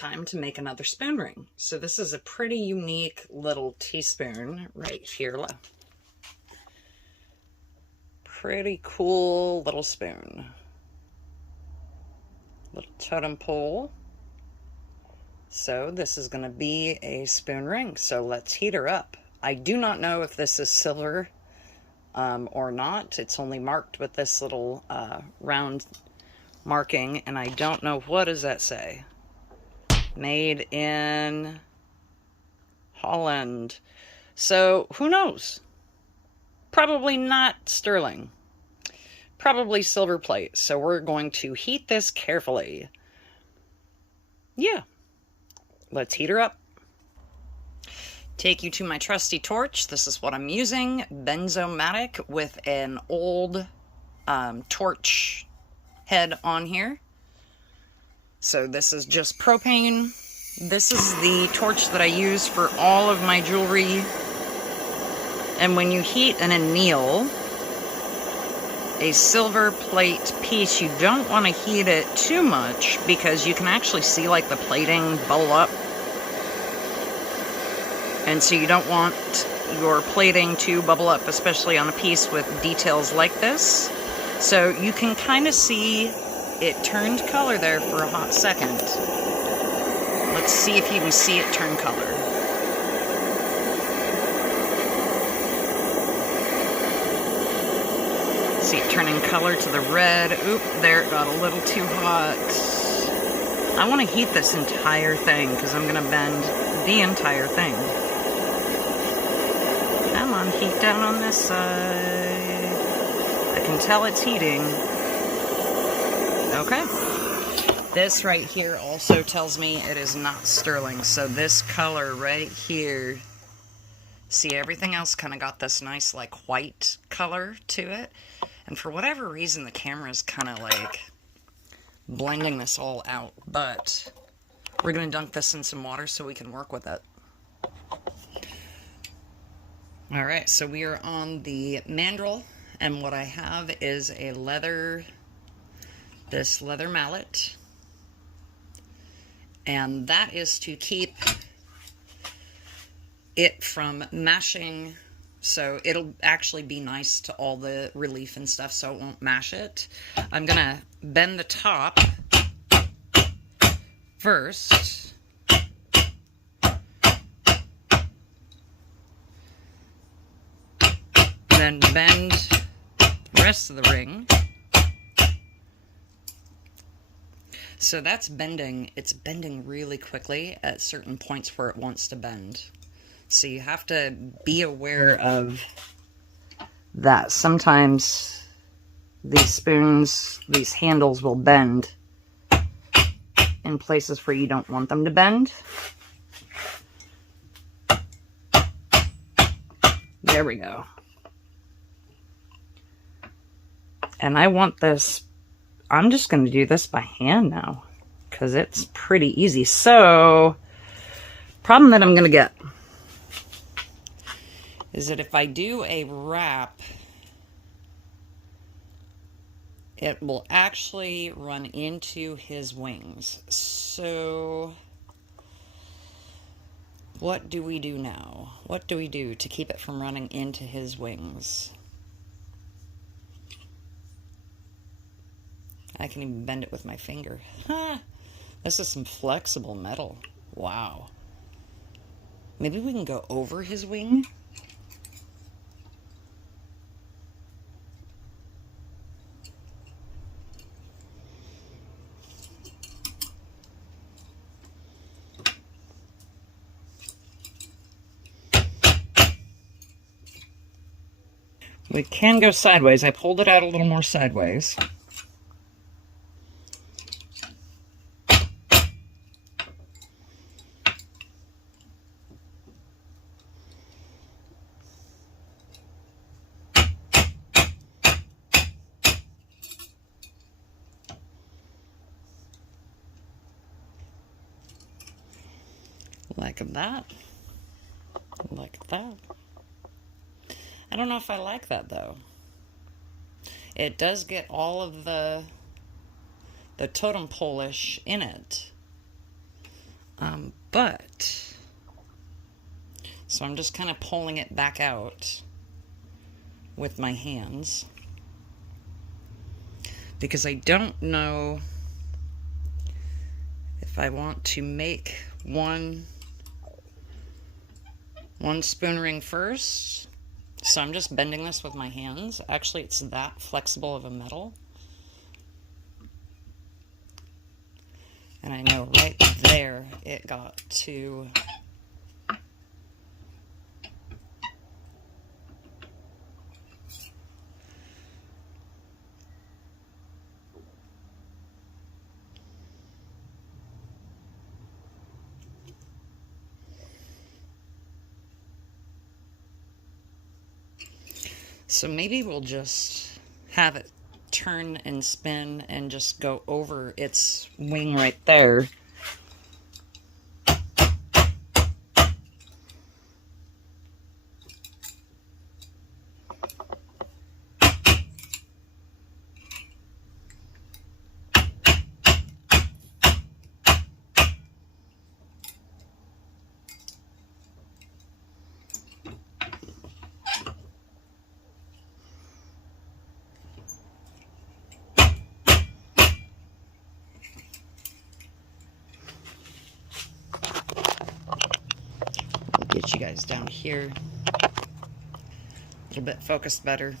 time to make another spoon ring. So this is a pretty unique little teaspoon right here. Pretty cool little spoon. Little totem pole. So this is going to be a spoon ring. So let's heat her up. I do not know if this is silver or not. It's only marked with this little round marking, and I don't know, what does that say? Made in Holland. So who knows? Probably not sterling. Probably silver plate. So we're going to heat this carefully. Yeah. Let's heat her up. Take you to my trusty torch. This is what I'm using. Benzomatic with an old torch head on here. So this is just propane. This is the torch that I use for all of my jewelry. And when you heat an anneal, a silver plate piece, you don't want to heat it too much because you can actually see like the plating bubble up. And so you don't want your plating to bubble up, especially on a piece with details like this. So you can kind of see it turned color there for a hot second. Let's see if you can see it turn color. See it turning color to the red. Oop, there it got a little too hot. I want to heat this entire thing because I'm going to bend the entire thing. Come on, heat down on this side. I can tell it's heating. Okay. This right here also tells me it is not sterling. So this color right here, see, everything else kind of got this nice like white color to it. And for whatever reason, the camera is kind of like blending this all out. But we're going to dunk this in some water so we can work with it. All right, so we are on the mandrel, and what I have is a this leather mallet, and that is to keep it from mashing, so it'll actually be nice to all the relief and stuff, so it won't mash it. I'm gonna bend the top first. Then bend the rest of the ring. So that's bending. It's bending really quickly at certain points where it wants to bend. So you have to be aware of that. Sometimes these spoons, these handles will bend in places where you don't want them to bend. There we go. And I want this, I'm just going to do this by hand now, because it's pretty easy. So, problem that I'm going to get is that if I do a wrap, it will actually run into his wings. So, what do we do now? What do we do to keep it from running into his wings? I can even bend it with my finger. Huh. This is some flexible metal. Wow. Maybe we can go over his wing? We can go sideways. I pulled it out a little more sideways. Like that. Like that. I don't know if I like that though. It does get all of the totem pole-ish in it. So I'm just kind of pulling it back out with my hands because I don't know if I want to make one spoon ring first. So I'm just bending this with my hands. Actually, it's that flexible of a metal. And I know right there it got to so maybe we'll just have it turn and spin and just go over its wing right there. Get you guys down here a little bit focused better.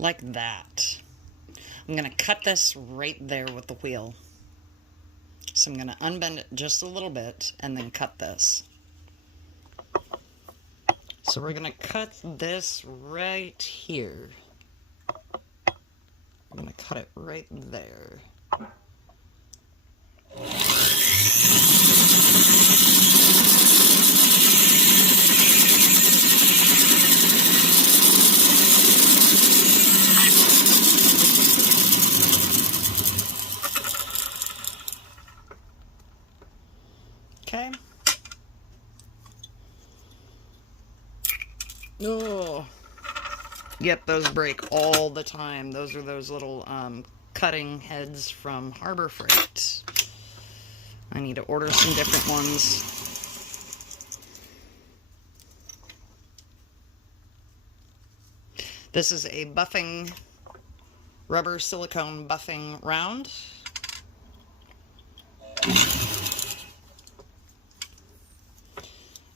Like that. I'm going to cut this right there with the wheel. So I'm going to unbend it just a little bit and then cut this. So we're going to cut this right here. I'm going to cut it right there. Okay. Oh. Yep, those break all the time. Those are those little cutting heads from Harbor Freight. I need to order some different ones. This is a buffing, rubber silicone buffing round.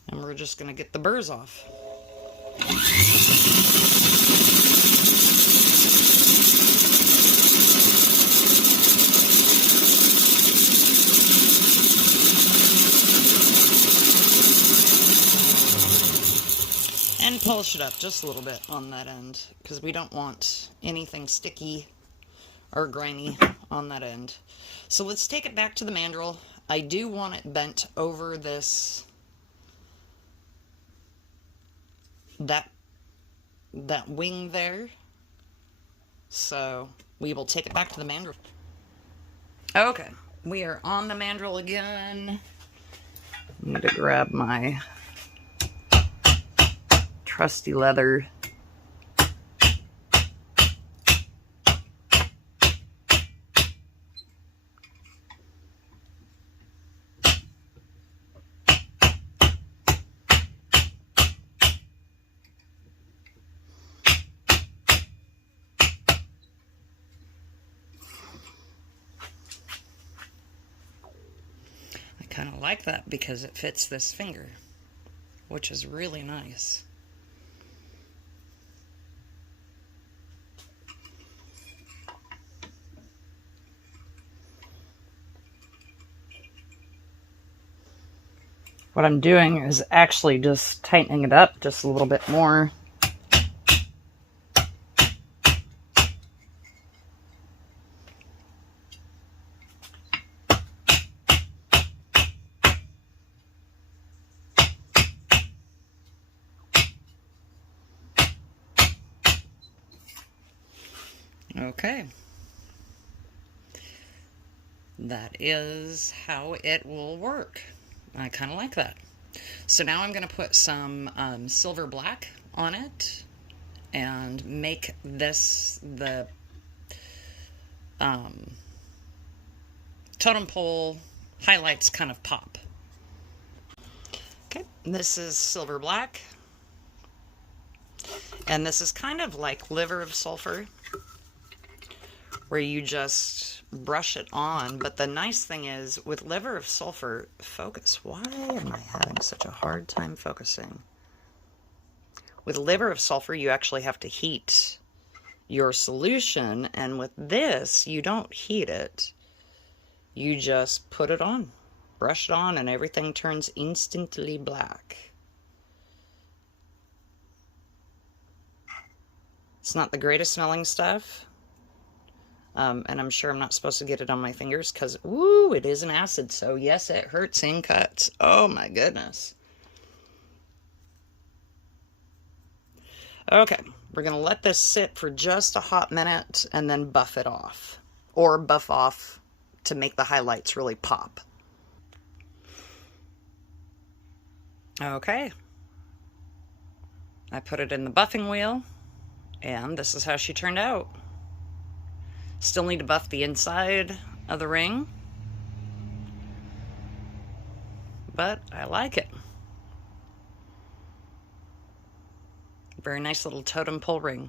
And we're just going to get the burrs off. And polish it up just a little bit on that end because we don't want anything sticky or grimy on that end. So let's take it back to the mandrel. I do want it bent over this, that wing there. So we will take it back to the mandrel. Okay, we are on the mandrel again. I need to grab my trusty leather. I kind of like that because it fits this finger, which is really nice. What I'm doing is actually just tightening it up just a little bit more. Okay. That is how it will work. I kind of like that. So now I'm going to put some silver black on it and make this the totem pole highlights kind of pop. Okay, this is silver black. And this is kind of like liver of sulfur, where you just brush it on. But the nice thing is, with liver of sulfur, focus. Why am I having such a hard time focusing? With liver of sulfur, you actually have to heat your solution, and with this, you don't heat it. You just put it on, brush it on, and everything turns instantly black. It's not the greatest smelling stuff. And I'm sure I'm not supposed to get it on my fingers because, ooh, it is an acid. So yes, it hurts and cuts. Oh my goodness. Okay, we're going to let this sit for just a hot minute and then buff it off. Or buff off to make the highlights really pop. Okay. I put it in the buffing wheel, and this is how she turned out. Still need to buff the inside of the ring, but I like it. Very nice little totem pole ring.